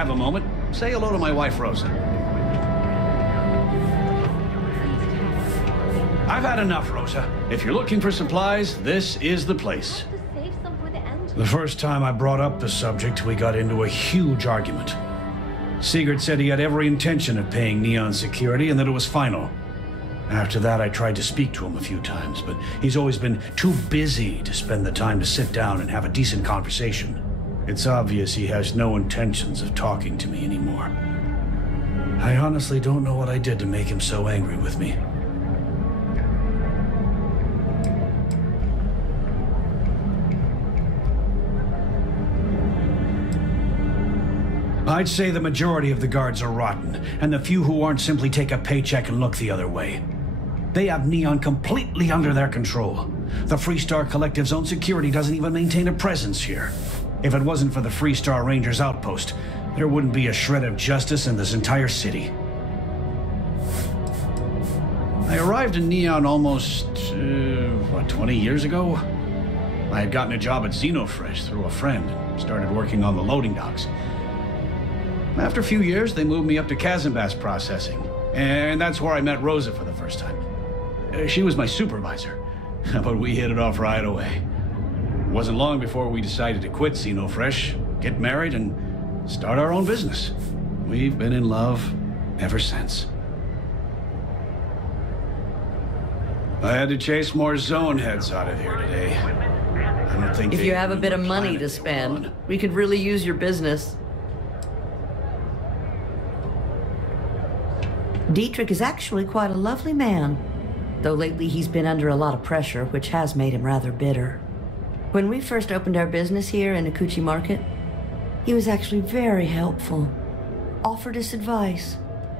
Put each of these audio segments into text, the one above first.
have a moment, say hello to my wife, Rosa. I've had enough, Rosa. If you're looking for supplies, this is the place. The first time I brought up the subject, we got into a huge argument. Sigurd said he had every intention of paying Neon security and that it was final. After that, I tried to speak to him a few times, but he's always been too busy to spend the time to sit down and have a decent conversation. It's obvious he has no intentions of talking to me anymore. I honestly don't know what I did to make him so angry with me. I'd say the majority of the guards are rotten, and the few who aren't simply take a paycheck and look the other way. They have Neon completely under their control. The Freestar Collective's own security doesn't even maintain a presence here. If it wasn't for the Freestar Rangers outpost, there wouldn't be a shred of justice in this entire city. I arrived in Neon almost, 20 years ago? I had gotten a job at Xenofresh through a friend and started working on the loading docks. After a few years, they moved me up to Kazanbas processing, and that's where I met Rosa for the first time. She was my supervisor, but we hit it off right away. It wasn't long before we decided to quit Xenofresh, get married, and start our own business. We've been in love ever since. I had to chase more zone heads out of here today. I don't think if you have a bit of money to spend, we could really use your business. Dietrich is actually quite a lovely man, though lately he's been under a lot of pressure, which has made him rather bitter. When we first opened our business here in Akuchi Market, he was actually very helpful. Offered us advice.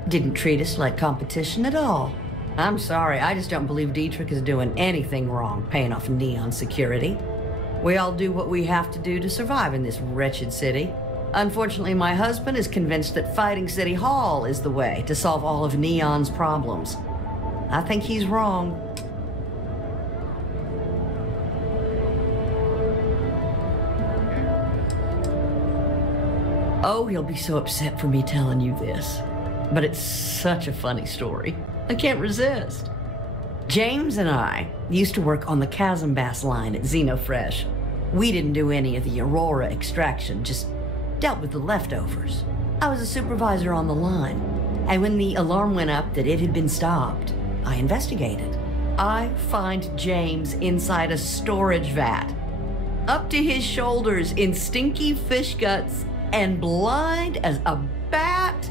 Didn't treat us like competition at all. I'm sorry, I just don't believe Dietrich is doing anything wrong paying off Neon security. We all do what we have to do to survive in this wretched city. Unfortunately, my husband is convinced that fighting City Hall is the way to solve all of Neon's problems. I think he's wrong. Oh, he'll be so upset for me telling you this. But it's such a funny story. I can't resist. James and I used to work on the Kazanbas line at Xenofresh. We didn't do any of the Aurora extraction, just dealt with the leftovers. I was a supervisor on the line, and when the alarm went up that it had been stopped, I investigated. I find James inside a storage vat, up to his shoulders in stinky fish guts and blind as a bat.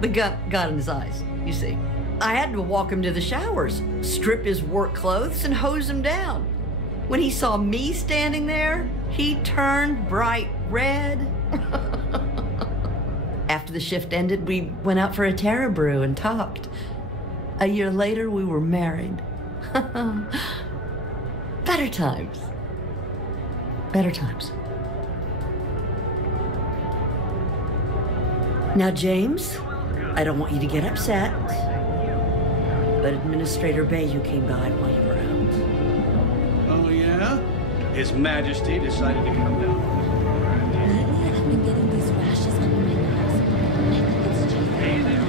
The gut got in his eyes, you see. I had to walk him to the showers, strip his work clothes, and hose him down. When he saw me standing there, he turned bright red. After the shift ended, we went out for a Terra brew and talked. A year later, we were married. Better times. Better times. Now, James, I don't want you to get upset, but Administrator Bayou came by while you were out. Oh, yeah? His Majesty decided to come down. Lately, I've been getting these rashes under my nose. I think it's just... Hey there.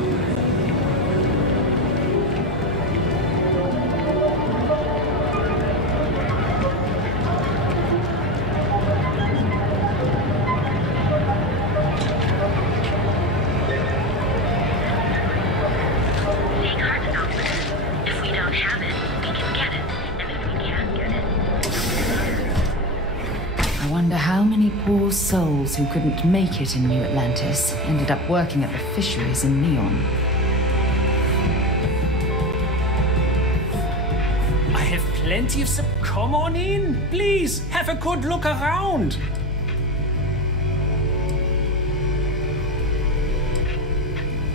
Poor souls who couldn't make it in New Atlantis ended up working at the fisheries in Neon. I have plenty of Come on in, please. Have a good look around.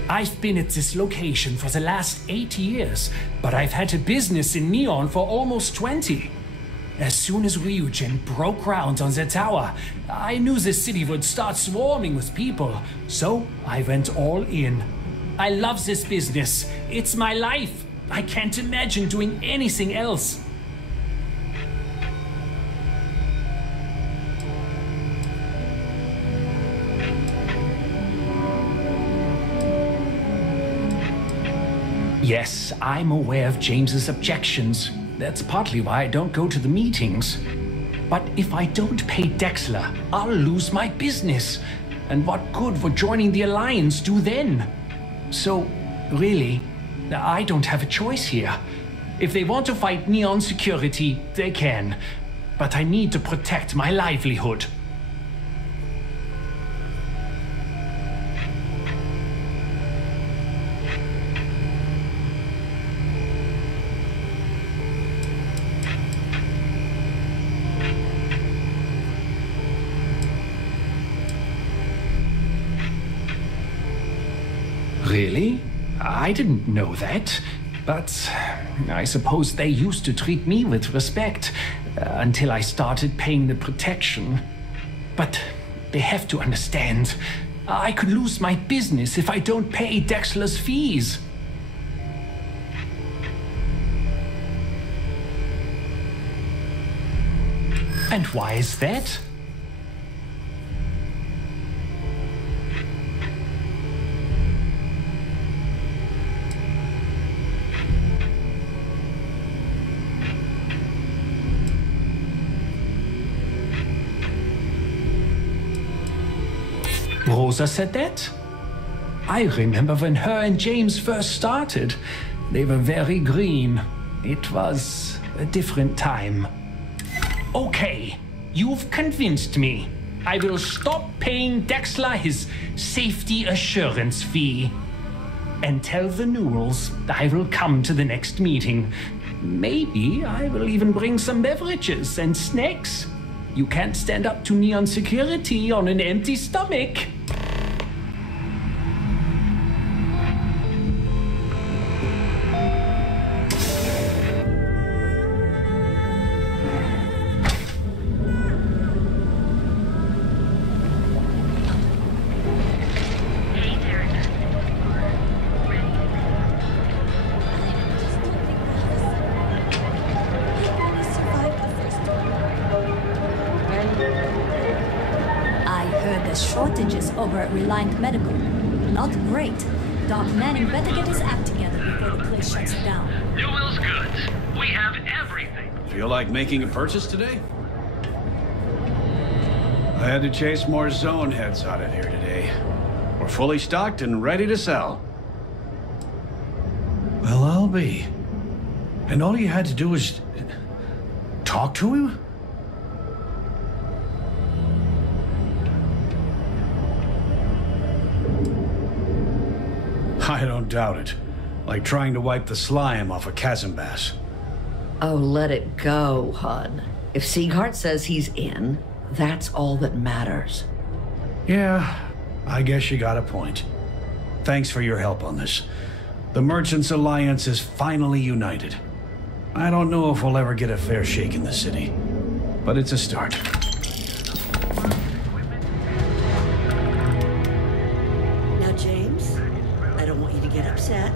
I've been at this location for the last 8 years, but I've had a business in Neon for almost 20. As soon as Ryujin broke ground on the tower, I knew the city would start swarming with people, so I went all in. I love this business. It's my life. I can't imagine doing anything else. Yes, I'm aware of James's objections. That's partly why I don't go to the meetings. But if I don't pay Dexler, I'll lose my business. And what good would joining the Alliance do then? So, really, I don't have a choice here. If they want to fight Neon Security, they can. But I need to protect my livelihood. Really? I didn't know that. But I suppose they used to treat me with respect until I started paying the protection. But they have to understand. I could lose my business if I don't pay Dexler's fees. And why is that? Rosa said that? I remember when her and James first started. They were very green. It was a different time. Okay, you've convinced me. I will stop paying Dexler his safety assurance fee. And tell the Newells I will come to the next meeting. Maybe I will even bring some beverages and snacks. You can't stand up to Neon Security on an empty stomach. Shortages over at Reliant Medical. Not great. Doc Manning better get his act together before the place shuts down. Newell's goods. We have everything. Feel like making a purchase today? I had to chase more zone heads out of here today. We're fully stocked and ready to sell. Well, I'll be. And all you had to do was talk to him? I don't doubt it. Like trying to wipe the slime off a chasm bass. Oh, let it go, Hud. If Sieghart says he's in, that's all that matters. Yeah, I guess you got a point. Thanks for your help on this. The Merchants Alliance is finally united. I don't know if we'll ever get a fair shake in the city, but it's a start. Now, James, I don't want you to get upset.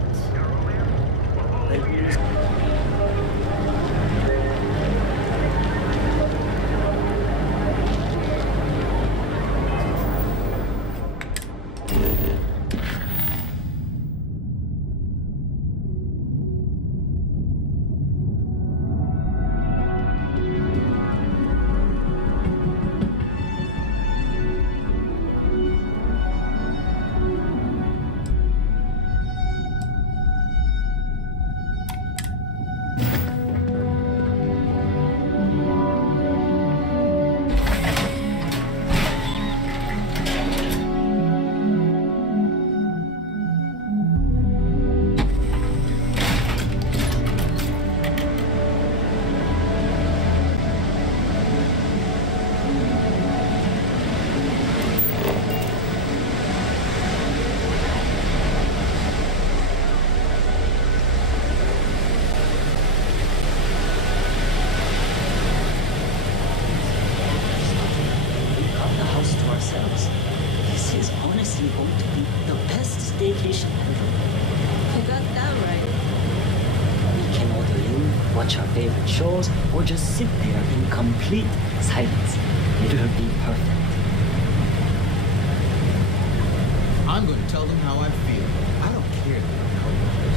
Watch our favorite shows, or just sit there in complete silence. It'll be perfect. I'm going to tell them how I feel. I don't care that they're coworkers.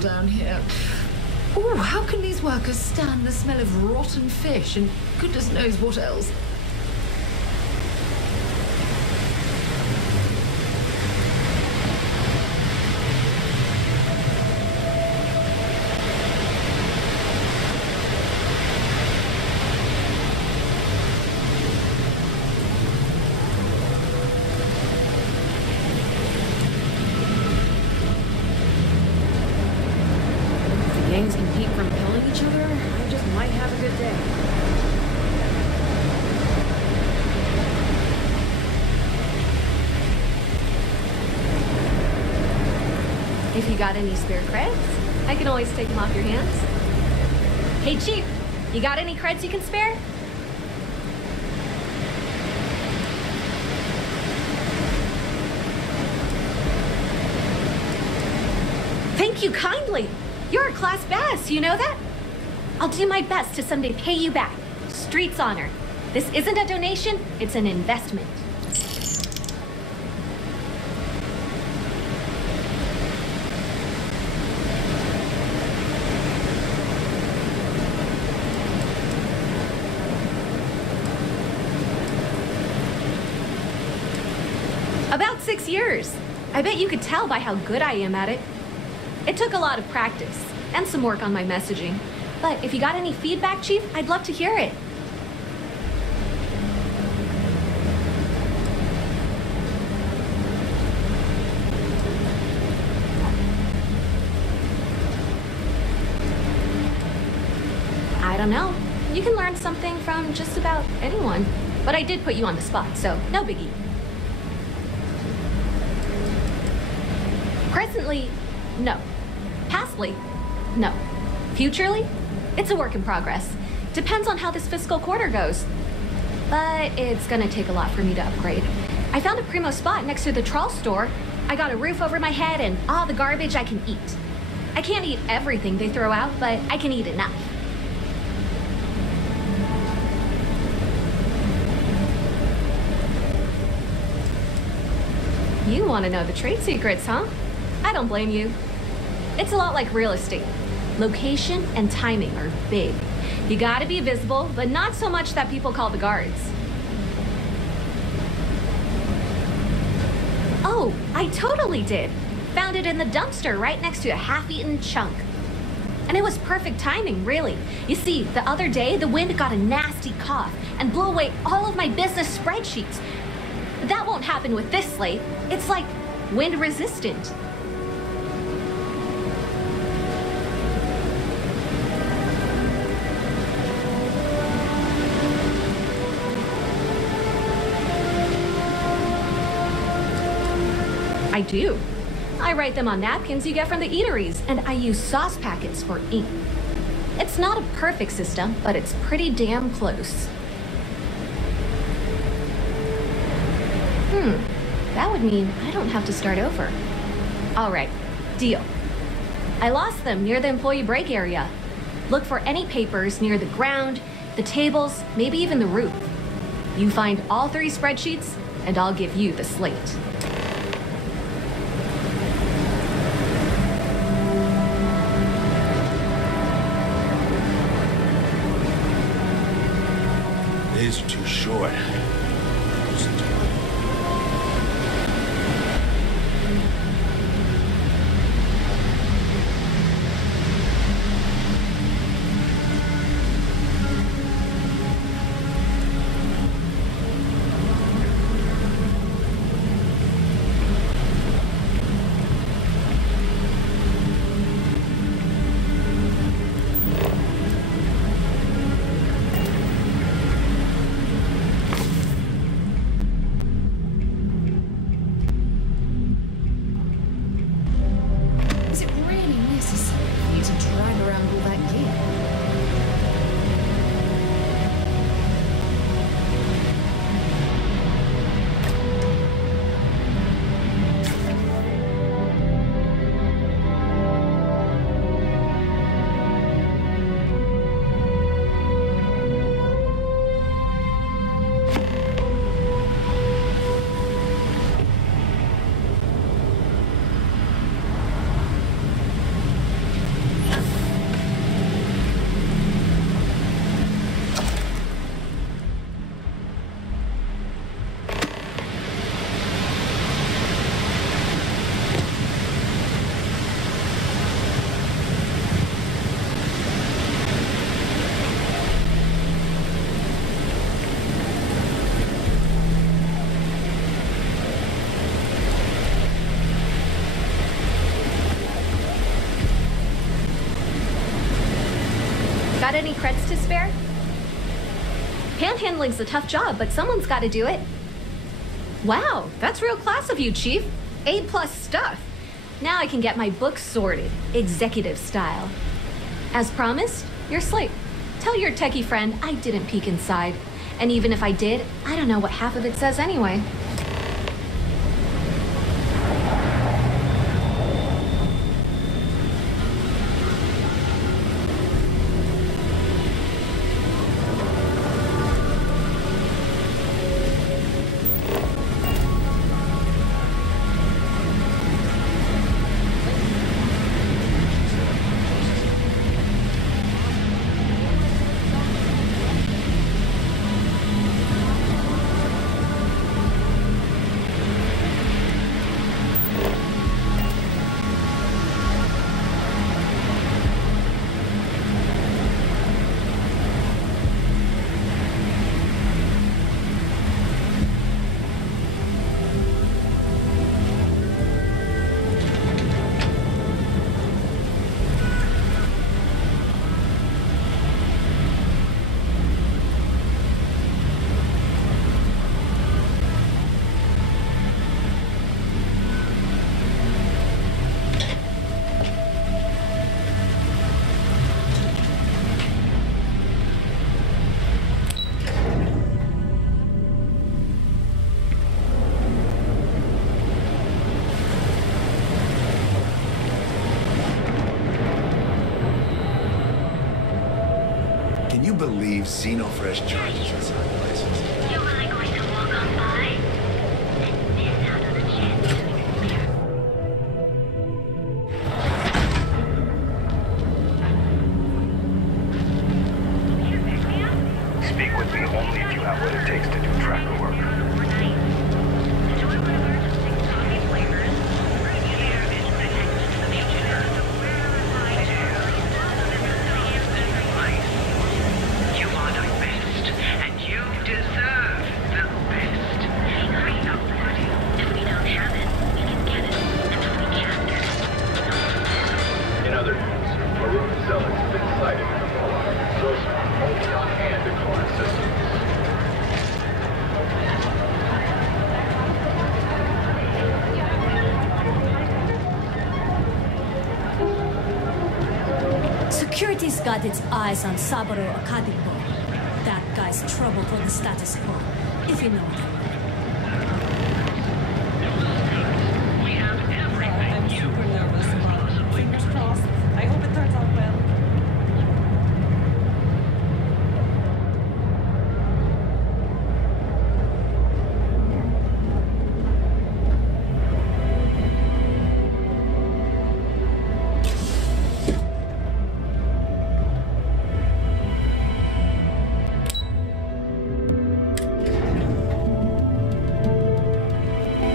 down here. Oh, how can these workers stand the smell of rotten fish and goodness knows what else? Gangs can keep from killing each other, I just might have a good day. If you got any spare creds, I can always take them off your hands. Hey, Chief, you got any creds you can spare? Thank you kindly. You're a class bass, you know that? I'll do my best to someday pay you back. Street's honor. This isn't a donation, it's an investment. About 6 years. I bet you could tell by how good I am at it. It took a lot of practice and some work on my messaging. But if you got any feedback, Chief, I'd love to hear it. I don't know. You can learn something from just about anyone. But I did put you on the spot, so no biggie. Presently, no. Pastly, no. Futurely, it's a work in progress. Depends on how this fiscal quarter goes. But it's gonna take a lot for me to upgrade. I found a primo spot next to the trawl store. I got a roof over my head and all the garbage I can eat. I can't eat everything they throw out, but I can eat enough. You want to know the trade secrets, huh? I don't blame you. It's a lot like real estate. Location and timing are big. You gotta be visible, but not so much that people call the guards. Oh, I totally did. Found it in the dumpster right next to a half-eaten chunk. And it was perfect timing, really. You see, the other day, the wind got a nasty cough and blew away all of my business spreadsheets. That won't happen with this slate. It's like wind resistant. I do. I write them on napkins you get from the eateries, and I use sauce packets for ink. It's not a perfect system, but it's pretty damn close. That would mean I don't have to start over. All right, deal. I lost them near the employee break area. Look for any papers near the ground, the tables, maybe even the roof. You find all 3 spreadsheets, and I'll give you the slate. Days are too short. Got any creds to spare? Panhandling's a tough job, but someone's got to do it. Wow, that's real class of you, Chief. A+ stuff. Now I can get my books sorted, executive style. As promised, your slate. Tell your techie friend I didn't peek inside. And even if I did, I don't know what half of it says anyway. Believe Xenofresh charges us on places. You're really going to walk on by and miss out on a chance to experiment. Speak with me only if you have what it takes to do tracker work. Security's got its eyes on Saburo Akadipo. That guy's trouble for the status quo, if you know what I mean. We have everything. I'm super nervous about it. Fingers crossed. I hope it turns out well.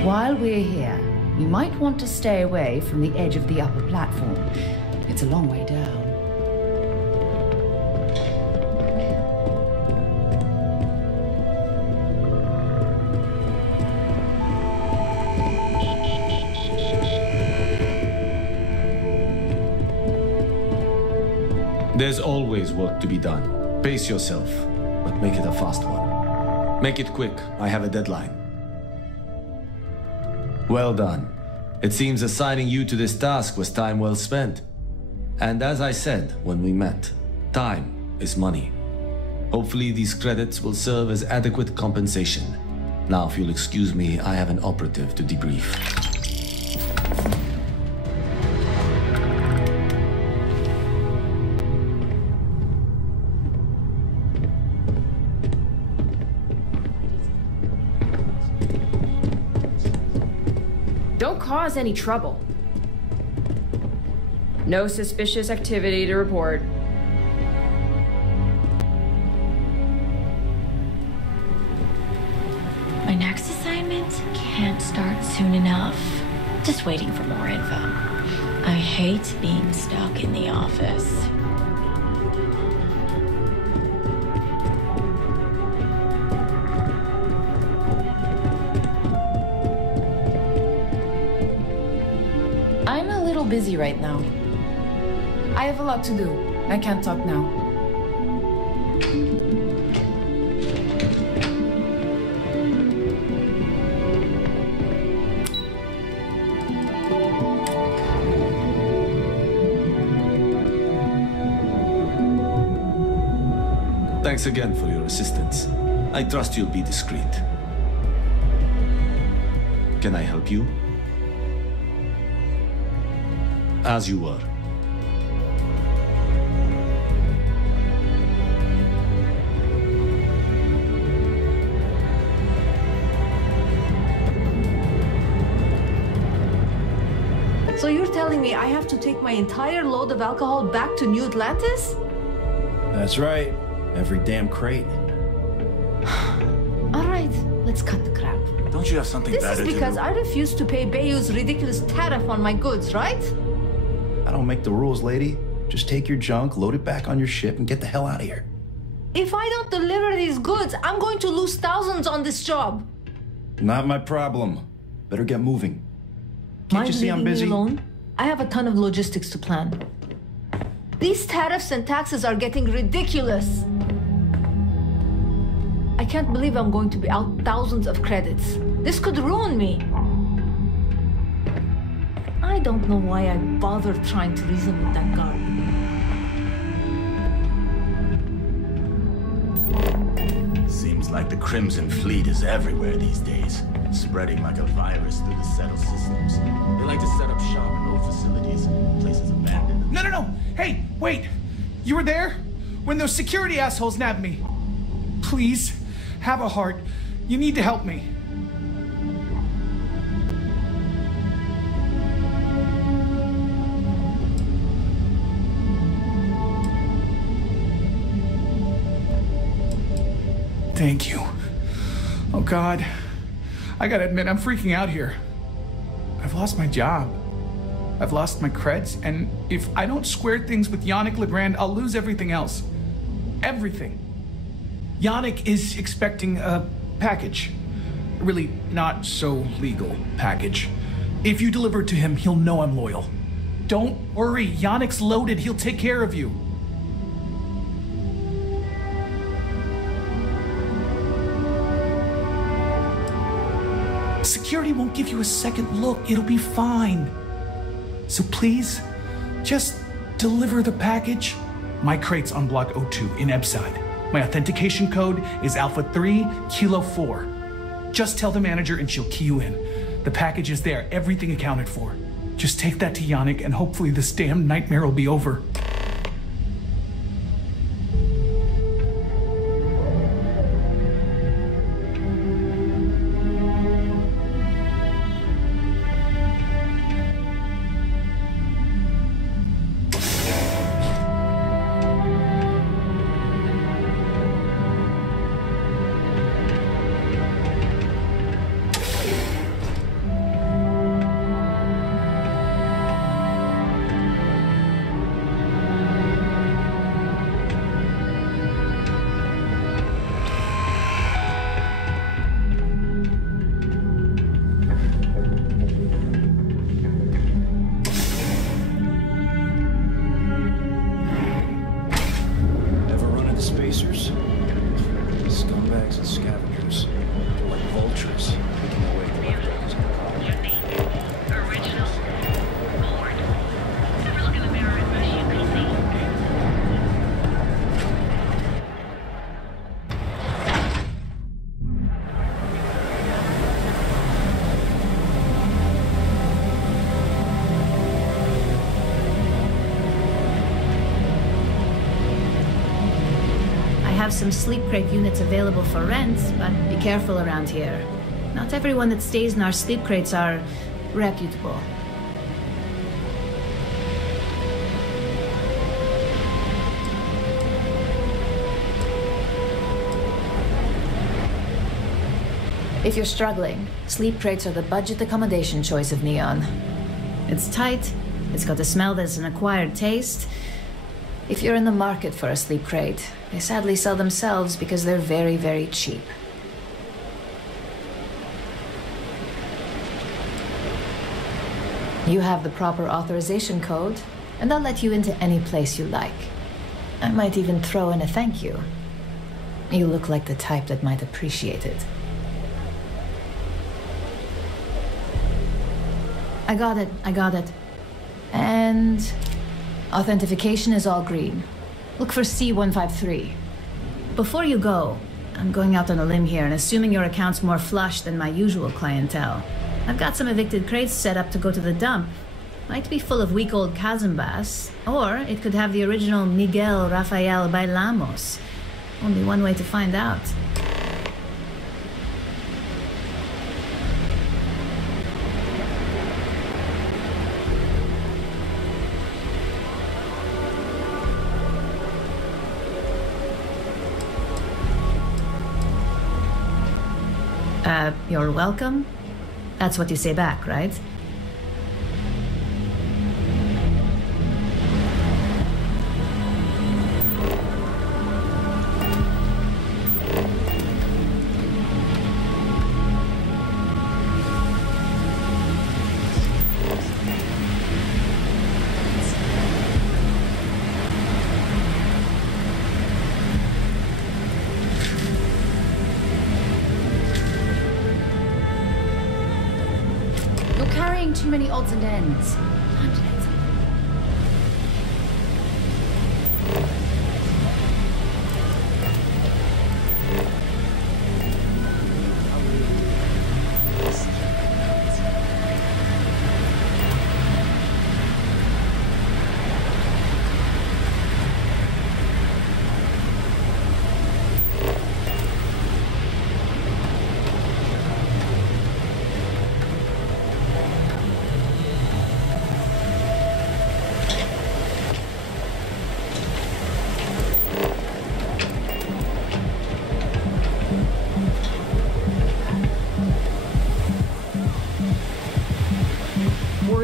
While we're here, you might want to stay away from the edge of the upper platform. It's a long way down. There's always work to be done. Pace yourself, but make it a fast one. Make it quick. I have a deadline. Well done. It seems assigning you to this task was time well spent. And as I said when we met, time is money. Hopefully these credits will serve as adequate compensation. Now, if you'll excuse me, I have an operative to debrief. Don't cause any trouble. No suspicious activity to report. My next assignment can't start soon enough. Just waiting for more info. I hate being stuck in the office. I'm a little busy right now. I have a lot to do. I can't talk now. Thanks again for your assistance. I trust you'll be discreet. Can I help you? As you were. So you're telling me I have to take my entire load of alcohol back to New Atlantis? That's right. Every damn crate. All right, let's cut the crap. Don't you have something This better is to do? because I refuse to pay Bayou's ridiculous tariff on my goods, right? I don't make the rules, lady. Just take your junk, load it back on your ship, and get the hell out of here. If I don't deliver these goods, I'm going to lose thousands on this job. Not my problem. Better get moving. Can't you see I'm busy? Me alone? I have a ton of logistics to plan. These tariffs and taxes are getting ridiculous. I can't believe I'm going to be out thousands of credits. This could ruin me. I don't know why I bothered trying to reason with that guard. Seems like the Crimson Fleet is everywhere these days, spreading like a virus through the settled systems. They like to set up shop in old facilities, places abandoned. No. Hey, wait. You were there when those security assholes nabbed me. Please, have a heart. You need to help me. Thank you. Oh, God. I gotta admit, I'm freaking out here. I've lost my job. I've lost my creds, and if I don't square things with Yannick Legrand, I'll lose everything else. Everything. Yannick is expecting a package. A really not so legal package. If you deliver it to him, he'll know I'm loyal. Don't worry, Yannick's loaded. He'll take care of you. Security won't give you a second look. It'll be fine. So please, just deliver the package. My crate's on Block 02 in Ebside. My authentication code is Alpha 3 Kilo 4. Just tell the manager and she'll key you in. The package is there, everything accounted for. Just take that to Yannick and hopefully this damn nightmare will be over. Have some sleep crate units available for rent, but be careful around here. Not everyone that stays in our sleep crates are reputable. If you're struggling, sleep crates are the budget accommodation choice of Neon. It's tight, it's got a smell that's an acquired taste. If you're in the market for a sleep crate, they sadly sell themselves because they're very, very cheap. You have the proper authorization code, and I'll let you into any place you like. I might even throw in a thank you. You look like the type that might appreciate it. I got it. And authentication is all green. Look for C153. Before you go, I'm going out on a limb here and assuming your account's more flush than my usual clientele. I've got some evicted crates set up to go to the dump. Might be full of week-old chasm bass, or it could have the original Miguel Rafael Bailamos. Only one way to find out. You're welcome? That's what you say back, right? Too many odds and ends.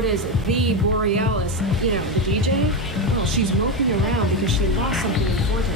Is the Borealis, you know, the DJ? Well, she's moping around because she lost something important.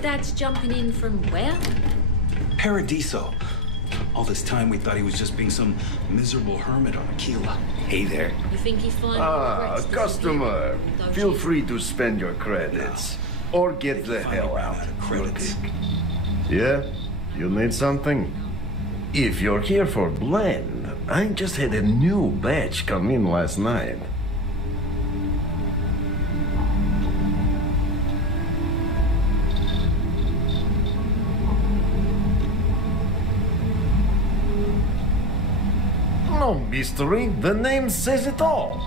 That's jumping in from where? Paradiso. All this time we thought he was just being some miserable hermit on Aquila. Hey there. You think he's fine? Customer. Feel free to spend your credits. Or get the hell out. Credits. Yeah? You need something? If you're here for blend, I just had a new batch come in last night. No mystery, the name says it all.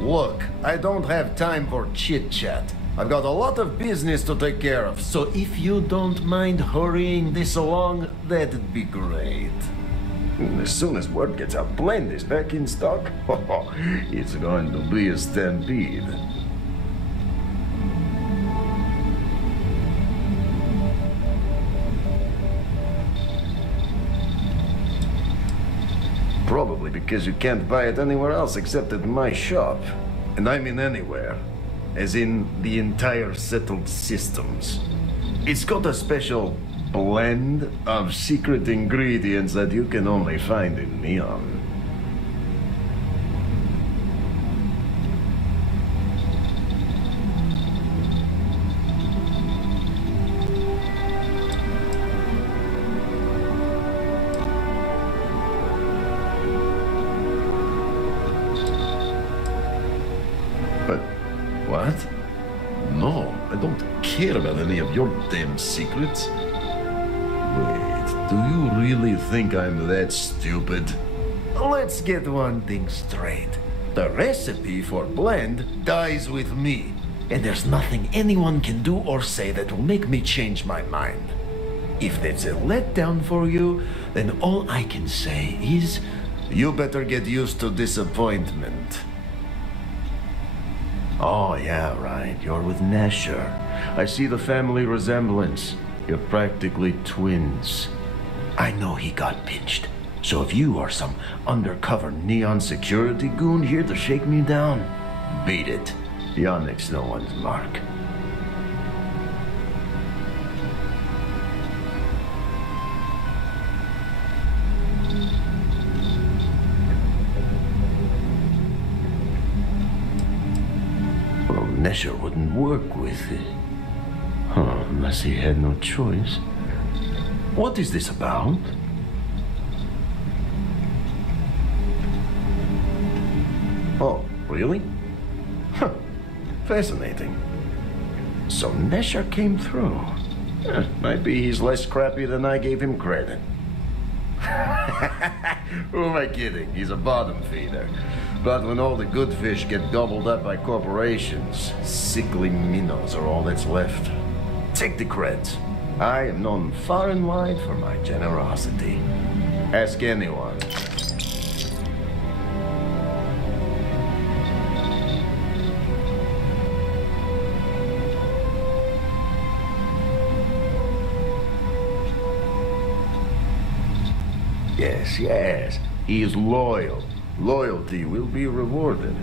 Look, I don't have time for chit-chat. I've got a lot of business to take care of, so if you don't mind hurrying this along, that'd be great. As soon as word gets out Blend is back in stock, it's going to be a stampede. Probably because you can't buy it anywhere else except at my shop. And I mean anywhere. As in the entire settled systems. It's got a special blend of secret ingredients that you can only find in Neon. What? No, I don't care about any of your damn secrets. Wait, do you really think I'm that stupid? Let's get one thing straight. The recipe for blend dies with me, and there's nothing anyone can do or say that will make me change my mind. If that's a letdown for you, then all I can say is, you better get used to disappointment. Oh, yeah, right. You're with Nesher. I see the family resemblance. You're practically twins. I know he got pinched. So if you are some undercover Neon security goon here to shake me down, beat it. Yannick's no one's mark. Well, Nesher wouldn't work with it. Huh, unless he had no choice. What is this about? Oh, really? Huh. Fascinating. So Nesher came through. Might be he's less crappy than I gave him credit. Who am I kidding? He's a bottom feeder. But when all the good fish get gobbled up by corporations, sickly minnows are all that's left. Take the creds. I am known far and wide for my generosity. Ask anyone. Yes, yes. He is loyal. Loyalty will be rewarded.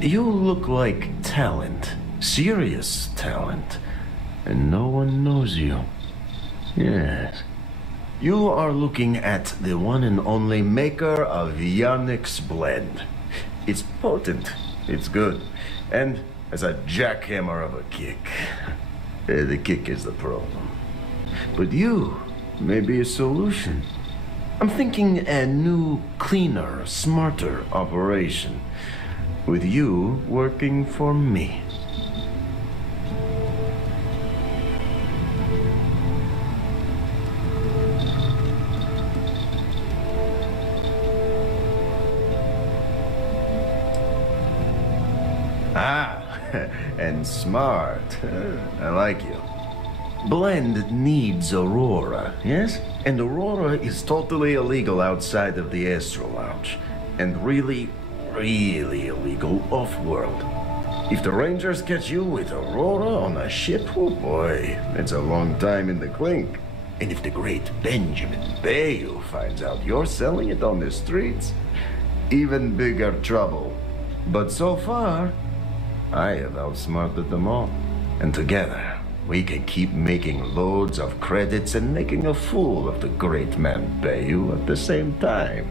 You look like talent. Serious talent. And no one knows you. Yes. You are looking at the one and only maker of Yannick's blend. It's potent. It's good. And as a jackhammer of a kick. The kick is the problem. But you may be a solution. I'm thinking a new, cleaner, smarter operation. With you working for me. Ah, and smart. I like you. Blend needs Aurora, yes? And Aurora is totally illegal outside of the Astro Lounge. And really, really illegal off-world. If the Rangers catch you with Aurora on a ship, oh boy, it's a long time in the clink. And if the great Benjamin Bayou finds out you're selling it on the streets, even bigger trouble. But so far, I have outsmarted them all. And together, we can keep making loads of credits and making a fool of the great man Bayou at the same time.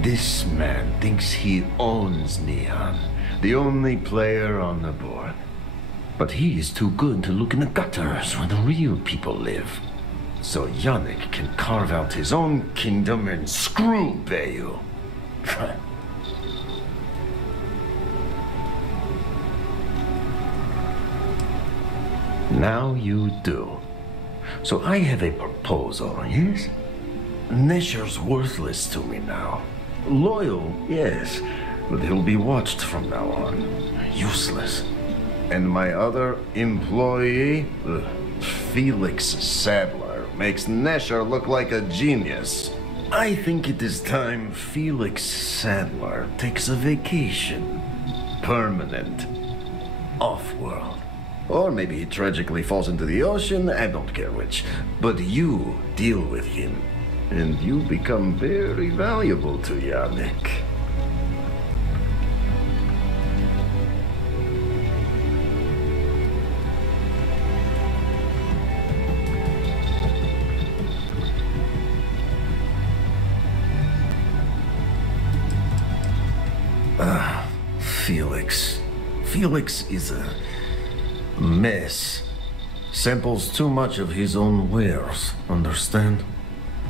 This man thinks he owns Neon, the only player on the board. But he is too good to look in the gutters where the real people live. So Yannick can carve out his own kingdom and screw Bayou. Now you do. So I have a proposal, yes? Nesher's worthless to me now. Loyal, yes, but he'll be watched from now on. Useless. And my other employee, Felix Sadler, makes Nesher look like a genius. I think it is time Felix Sadler takes a vacation. Permanent. Off-world. Or maybe he tragically falls into the ocean, I don't care which. But you deal with him, and you become very valuable to Yannick. Felix is a mess. Samples too much of his own wares, understand?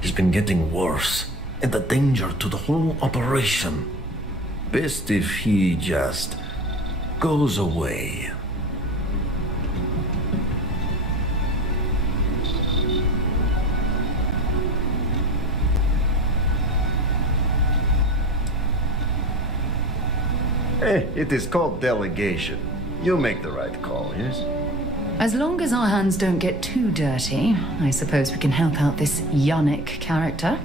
He's been getting worse, and a danger to the whole operation. Best if he just goes away. It is called delegation. You make the right call, yes? As long as our hands don't get too dirty, I suppose we can help out this Yannick character.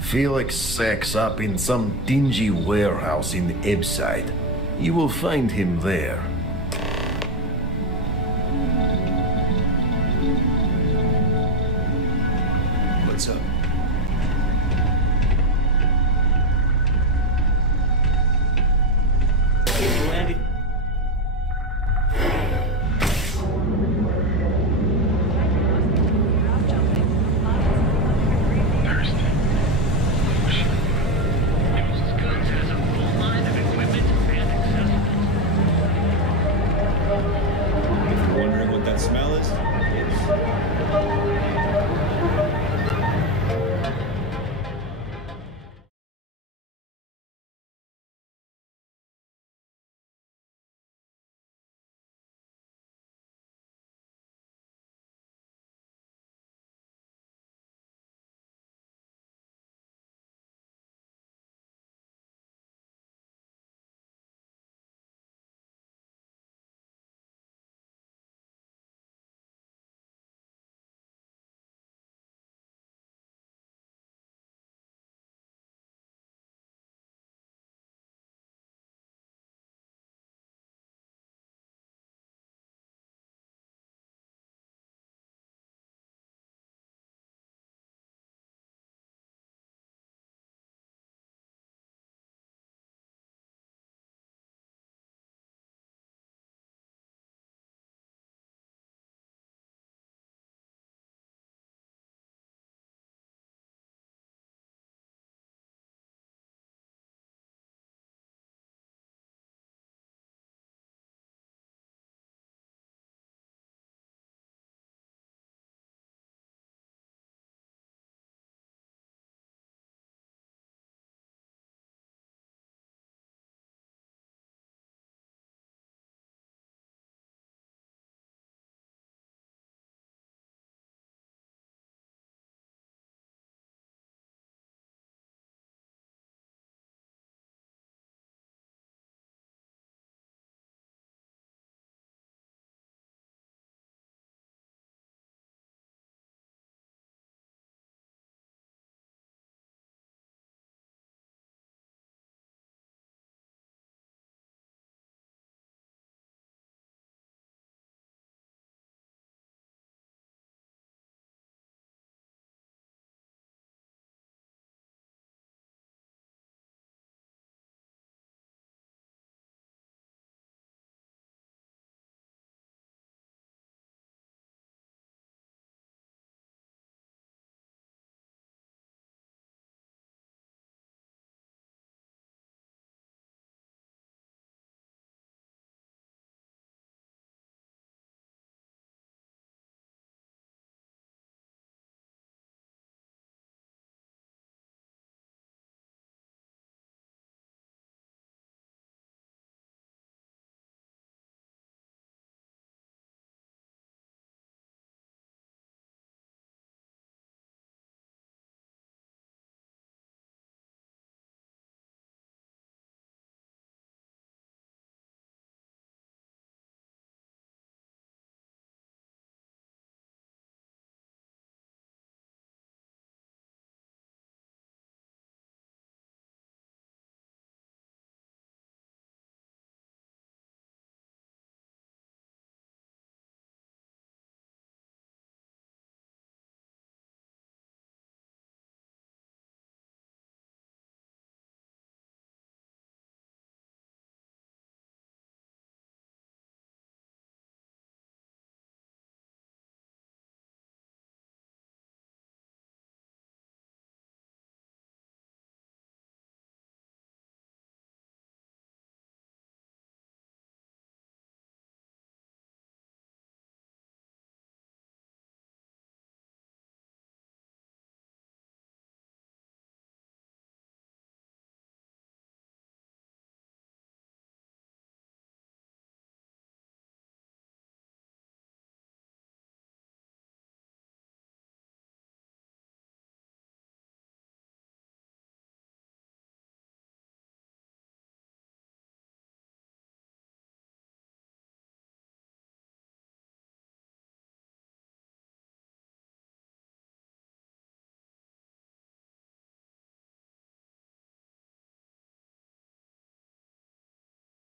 Felix sacks up in some dingy warehouse in Ebbside. You will find him there.